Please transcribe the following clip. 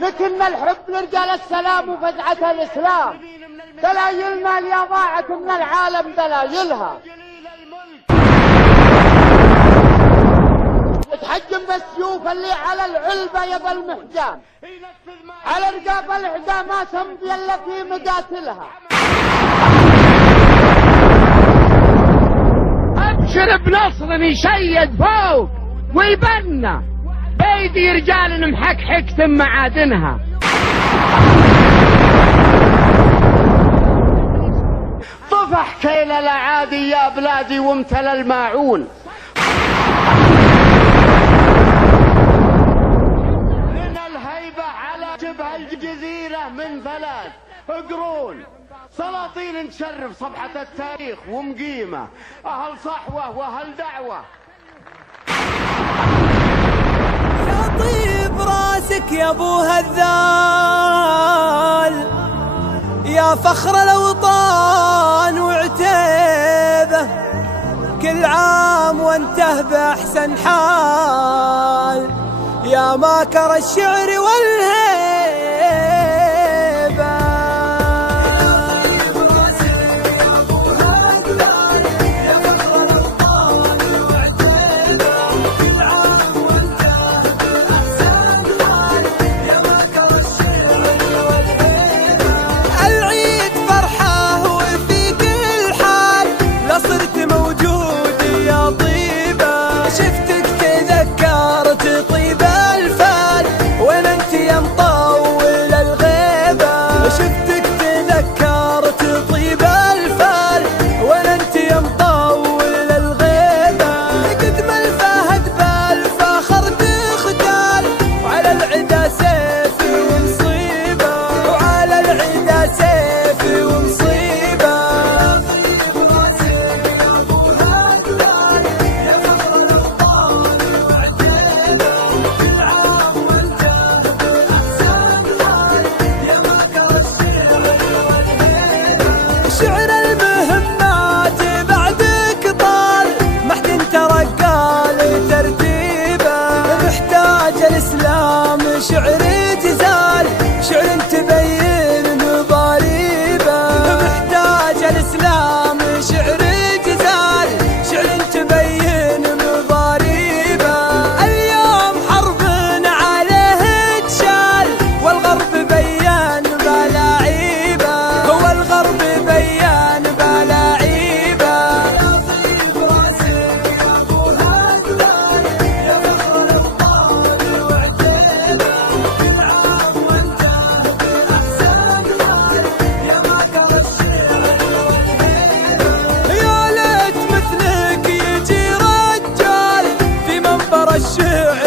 لكن الحب لرجال السلام وفزعة الإسلام، دلايلنا اللي ضاعت من العالم دلايلها. تحجم بالسيوف اللي على العلبة يظل محجام، على رقاب الأعداء ما تمضي إلا في مقاتلها. أبشر بنصر يشيد فوق ويبنى بيدي رجال محكحك ثم معادنها. طفح كيل الأعادي يا بلادي وامتلى الماعون. لنا الهيبة على شبه الجزيرة من 3 قرون، سلاطين نشرف صفحة التاريخ ومقيمة، أهل صحوة وأهل دعوة. يا طيب راسك يا ابو هذال، يا فخر الاوطان وعتيبه، كل عام وانته باحسن حال، يا ماكر الشعر والهيبه. شعر المهمات بعدك طال، ما حد ترقى لترتيبه، محتاج الإسلام شعر جزال، شعر تبين مضاريبه، محتاج الإسلام شعر جزال، شعر تبين مضاريبه. اليوم حرب عليه تشال، والغرب بيان بلاعيبه، هو الغرب بيان بلاعيبه. يا طيب راسك يا ابو هذال، يا فخر الاوطان وعتيبه، كل عام وانته باحسن حال، يا ماكر الشعر والهيبه. يا ليت مثلك يجي رجال في منبر الشعر